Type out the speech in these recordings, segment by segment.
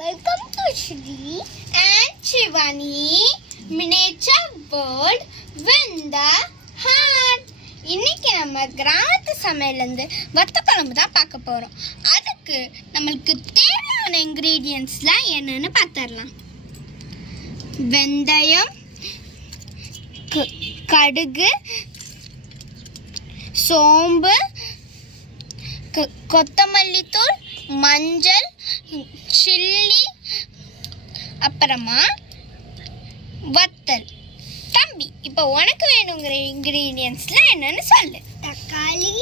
Welcome to Shri and Shivani Miniature World with the Heart. இன்னைக்கு நம்ம கிராமத்து சமையல்ல இருந்து வத்தக்குழம்பு தான் பார்க்க போறோம். அதுக்கு நமக்கு தேவையான இன்கிரிடியன்ட்ஸ்லாம் என்னன்னு பார்த்தறலாம். வெந்தயம், கடுகு, சோம்பு, கொத்தமல்லி தூள், மஞ்சள், சில்லி, அப்புறமா வத்தல். தம்பி, இப்போ உனக்கு வேணுங்கிற இன்கிரீடியன்ட்ஸ்லாம் என்னன்னு சொல்லு. தக்காளி,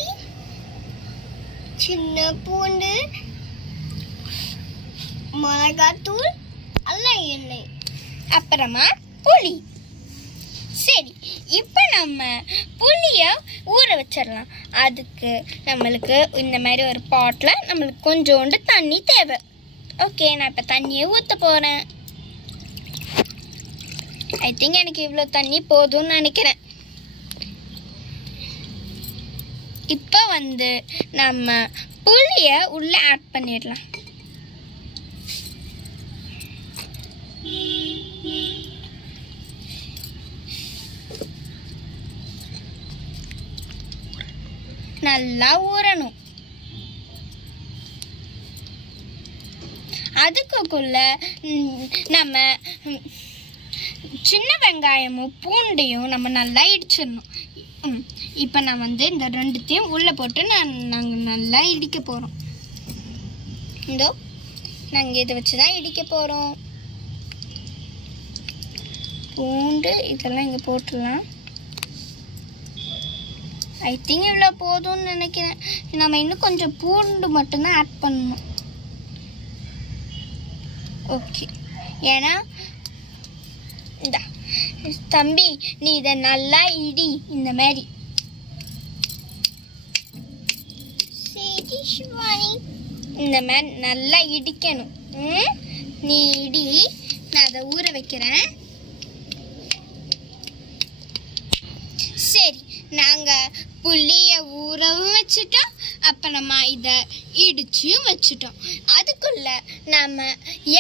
சின்ன பூண்டு, மிளகாத்தூள், எண்ணெய், அப்புறமா புளி. சரி, இப்போ நம்ம புளியை ஊற வச்சிடலாம். அதுக்கு நம்மளுக்கு இந்த மாதிரி ஒரு பாட்டில் நம்மளுக்கு கொஞ்சோண்டு தண்ணி தேவை. ஓகே, நான் இப்போ தண்ணியை ஊற்ற போகிறேன். ஐ திங்க் எனக்கு இவ்வளோ தண்ணி போதும்னு நினைக்கிறேன். இப்போ நம்ம புளியை உள்ளே ஆட் பண்ணிடலாம். நல்லா ஊறணும். அதுக்குள்ள நம்ம சின்ன வெங்காயமும் பூண்டையும் நம்ம நல்லா இடிச்சிடணும். இப்போ நான் இந்த ரெண்டுத்தையும் உள்ளே போட்டு நாங்கள் நல்லா இடிக்க போகிறோம். இதோ நாங்கள் இதை வச்சு தான் இடிக்க போகிறோம். பூண்டு இதெல்லாம் இங்கே போட்டுடலாம். ஐ திங்க் இவ்வளோ போதும்னு நினைக்கிறேன். நம்ம இன்னும் கொஞ்சம் பூண்டு மட்டும்தான் ஆட் பண்ணணும். ஓகே, ஏன்னா இந்த தம்பி நீ இதை நல்லா இடி. இந்த மாதிரி இந்த மாதிரி நல்லா இடிக்கணும். நீ இடி, நான் அதை ஊற வைக்கிறேன். சரி, நாங்கள் புளியை ஊறவும் வச்சுட்டோம், அப்புறமா இதை இடிச்சும் வச்சுட்டோம். அதுக்குள்ள நம்ம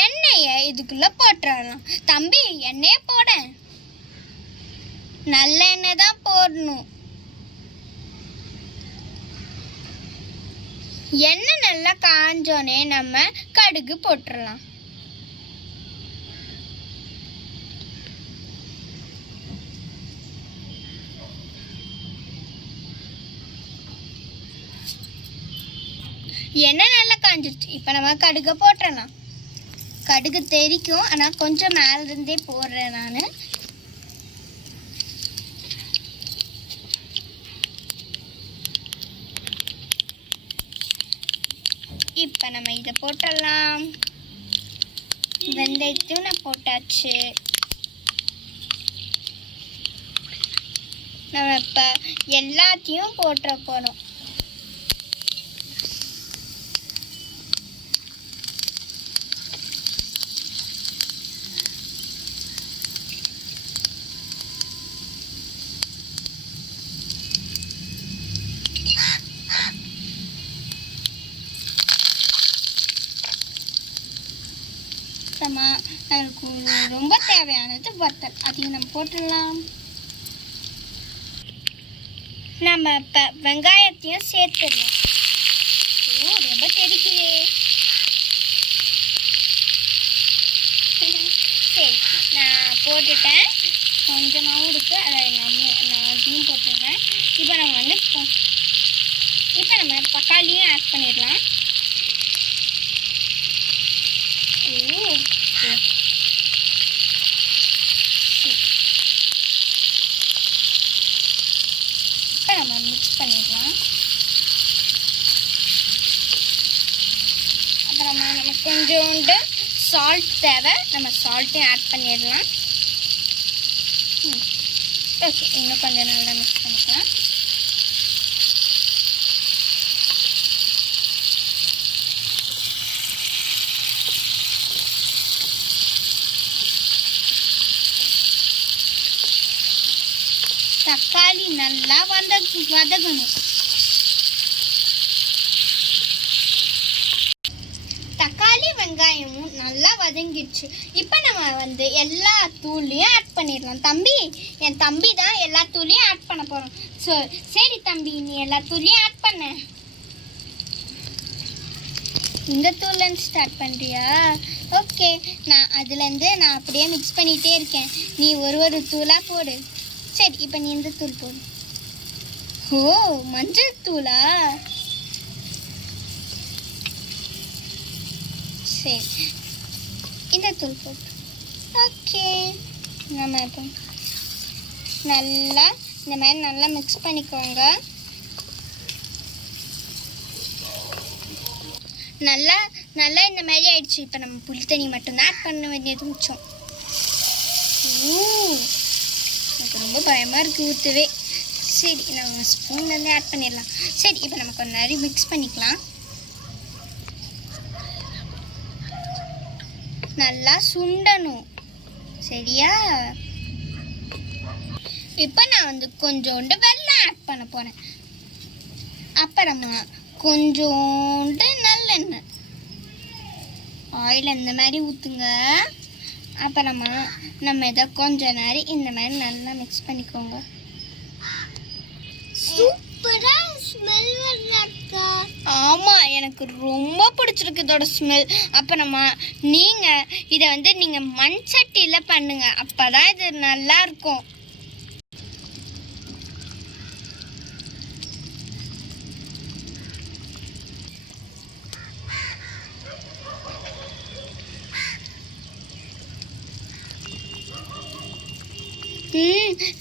எண்ணெயை இதுக்குள்ள போட்டுடலாம். தம்பி, எண்ணெயை போட நல்ல எண்ணெய் தான் போடணும். எண்ணெய் நல்லா காஞ்சோனே நம்ம கடுகு போட்டுடலாம். எண்ணெய் நல்லா காஞ்சிருச்சு. இப்போ நம்ம கடுகை போட்டுடலாம். கடுகு தெரிக்கும், ஆனால் கொஞ்சம் மேலிருந்தே போடுறேன் நான். இப்போ நம்ம இதை போட்டுடலாம். வெந்தயத்தையும் நான் போட்டாச்சு. நம்ம இப்போ எல்லாத்தையும் போட்டுற போகிறோம். நமக்கு ரொம்ப தேவையானது வத்தல், அதையும் நம்ம போட்டுடலாம். நம்ம இப்போ வெங்காயத்தையும் சேர்த்துடலாம். ரொம்ப தெரிக்குதே. சரி, நான் போட்டுட்டேன். கொஞ்சமாகவும் இருக்கு, அதை நான் அதையும் போட்டுடுறேன். இப்போ நம்ம தக்காளியும் ஆட் பண்ணிடலாம். இப்போ நம்ம மிக்ஸ் பண்ணிடலாம். அப்புறமா நமக்கு கொஞ்சோண்டு சால்ட் தேவை, நம்ம சால்ட்டையும் ஆட் பண்ணிடலாம். ஓகே, இன்னும் கொஞ்சம் நல்லா மிக்ஸ் பண்ணிக்கலாம். தக்காளி நல்லா வதங்கணும். தக்காளி வெங்காயமும் நல்லா வதங்கிடுச்சு. இப்போ நம்ம வந்து எல்லா தூளையும் ஆட் பண்ணிடலாம். தம்பி, என் தம்பி தான் எல்லா தூளையும் ஆட் பண்ண போகிறோம். ஸோ சரி தம்பி, நீ எல்லா தூளையும் ஆட் பண்ண. இந்த தூள்லேருந்து ஸ்டார்ட் பண்ணுறியா? ஓகே, நான் அதுலேருந்து நான் அப்படியே மிக்ஸ் பண்ணிகிட்டே இருக்கேன். நீ ஒரு தூளாக போடு. சரி, இப்போ நீ இந்த தூள் போடு. ஓ, மஞ்சள் தூளா? சரி, இந்த தூள் போட்டு. ஓகே, நம்ம இப்போ நல்லா இந்த மாதிரி நல்லா மிக்ஸ் பண்ணிக்கோங்க. நல்லா நல்லா இந்த மாதிரி ஆயிடுச்சு. இப்போ நம்ம புளி தண்ணி மட்டும்தான் ஆட் பண்ண வேண்டியது மிச்சம். எனக்கு ரொம்ப பயமாக இருக்குது ஊற்றவே. சரி, நம்ம ஸ்பூன்லேருந்தே ஆட் பண்ணிடலாம். சரி, இப்போ நம்ம கொஞ்ச நேரம் மிக்ஸ் பண்ணிக்கலாம். நல்லா சுண்டணும், சரியா? இப்போ நான் வந்து கொஞ்சோண்டு வெல்லம் ஆட் பண்ண போகிறேன். அப்புறமா கொஞ்சோண்டு நல்லெண்ணெய் ஆயில் இந்த மாதிரி ஊற்றுங்க. அப்புறமா நம்ம இதை கொஞ்ச நேரம் இந்த மாதிரி நல்லா மிக்ஸ் பண்ணிக்கோங்க. சூப்பராக ஸ்மெல் வருதா? ஆமாம், எனக்கு ரொம்ப பிடிச்சிருக்கு இதோட ஸ்மெல். அப்புறமா நீங்கள் இதை வந்து நீங்கள் மண் சட்டியில் பண்ணுங்க, அப்போ தான் இது நல்லா இருக்கும்.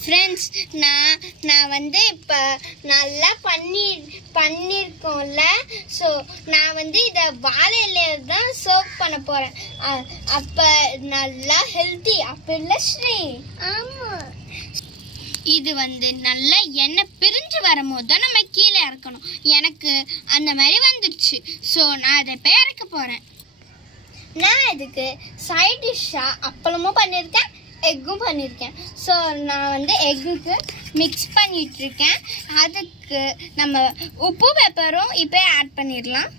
ஃப்ரெண்ட்ஸ், நான் வந்து இப்போ நல்லா பண்ணியிருக்கோம்ல. ஸோ நான் வந்து இதை வாழை இலையில தான் சர்வ் பண்ண போகிறேன். அப்போ நல்லா ஹெல்த்தி. அப்போ இல்லை ஸ்ரீ? ஆமாம். இது வந்து நல்லா எண்ணெய் பிரிஞ்சு வரும்போது தான் நம்ம கீழே இறக்கணும். எனக்கு அந்த மாதிரி வந்துடுச்சு. ஸோ நான் அதை இப்போ இறக்க போகிறேன். நான் இதுக்கு சைட் டிஷ்ஷாக அப்பளமும் பண்ணியிருக்கேன், எக்கும் பண்ணியிருக்கேன். ஸோ நான் வந்து எக்குக்கு மிக்ஸ் பண்ணிகிட்ருக்கேன். அதுக்கு நம்ம உப்பு பெப்பரும் இப்போ ஆட் பண்ணிடலாம்.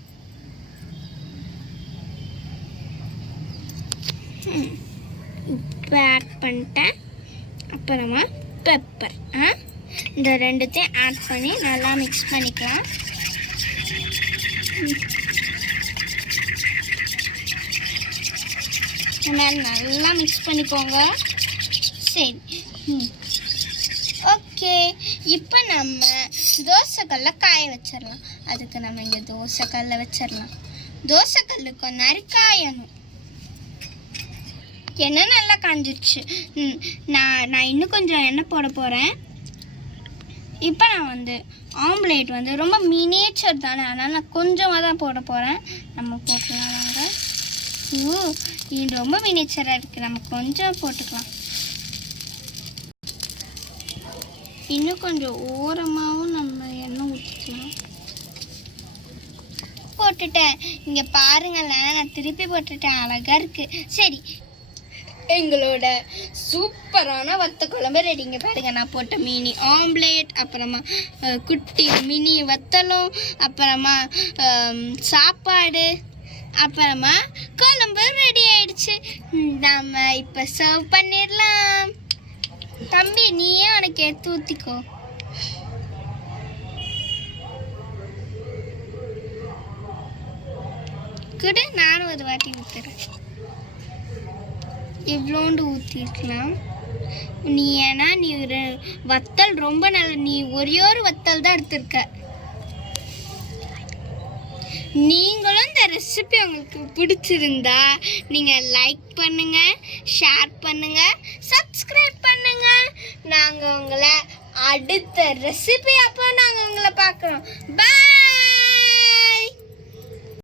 உப்பு ஆட் பண்ணிட்டேன். அப்புறமா பெப்பர், இந்த ரெண்டுத்தையும் ஆட் பண்ணி நல்லா மிக்ஸ் பண்ணிக்கலாம். நல்லா மிக்ஸ் பண்ணிக்கோங்க. சரி, ஓகே. இப்போ நம்ம தோசைக்கல்ல காய வச்சிடலாம். அதுக்கு நம்ம இங்கே தோசைக்கல்ல வச்சிடலாம். தோசைக்கல்லு கொஞ்ச நேரம் காயணும். எண்ணெய் நல்லா காஞ்சிடுச்சு. நான் இன்னும் கொஞ்சம் எண்ணெய் போட போகிறேன். இப்போ நான் வந்து ஆம்லேட் வந்து ரொம்ப மினியேச்சர் தானே, அதனால் நான் கொஞ்சமாக தான் போட போகிறேன். நம்ம போட்டுக்கலாம் வாங்க. இது ரொம்ப மினியேச்சராக இருக்குது, நம்ம கொஞ்சம் போட்டுக்கலாம். இன்னும் கொஞ்சம் ஓரமாகவும் நம்ம எண்ணெய் ஊற்றிக்கலாம். போட்டுட்டேன். இங்கே பாருங்களேன், நான் திருப்பி போட்டுட்டேன். அழகாக இருக்குது. சரி, எங்களோட சூப்பரான வத்த குழம்பு ரெடிங்க. பாருங்க, நான் போட்ட மினி ஆம்லேட், அப்புறமா குட்டி மினி வத்தலும், அப்புறமா சாப்பாடு, அப்புறமா குழம்பு ரெடி ஆயிடுச்சு. நம்ம இப்போ சர்வ் பண்ணிடலாம். தம்பி, நீயே உனக்கு எடுத்து ஊற்றிக்கோ. கூட நானும் ஒரு வாட்டி ஊற்றுறேன். இவ்வளோண்டு ஊற்றிருக்கலாம். ஏன்னா நீ ஒரு வத்தல் ரொம்ப நல்ல, நீ ஒரே ஒரு வத்தல் தான் எடுத்திருக்க. நீங்களும் இந்த ரெசிபி உங்களுக்கு பிடிச்சிருந்தா நீங்கள் லைக் பண்ணுங்க, ஷேர் பண்ணுங்க, சப்ஸ்கிரைப் பண்ணுங்க. நாங்கள் உங்களை அடுத்த ரெசிபி அப்போ நாங்கள் உங்களை பார்க்குறோம். பாய்.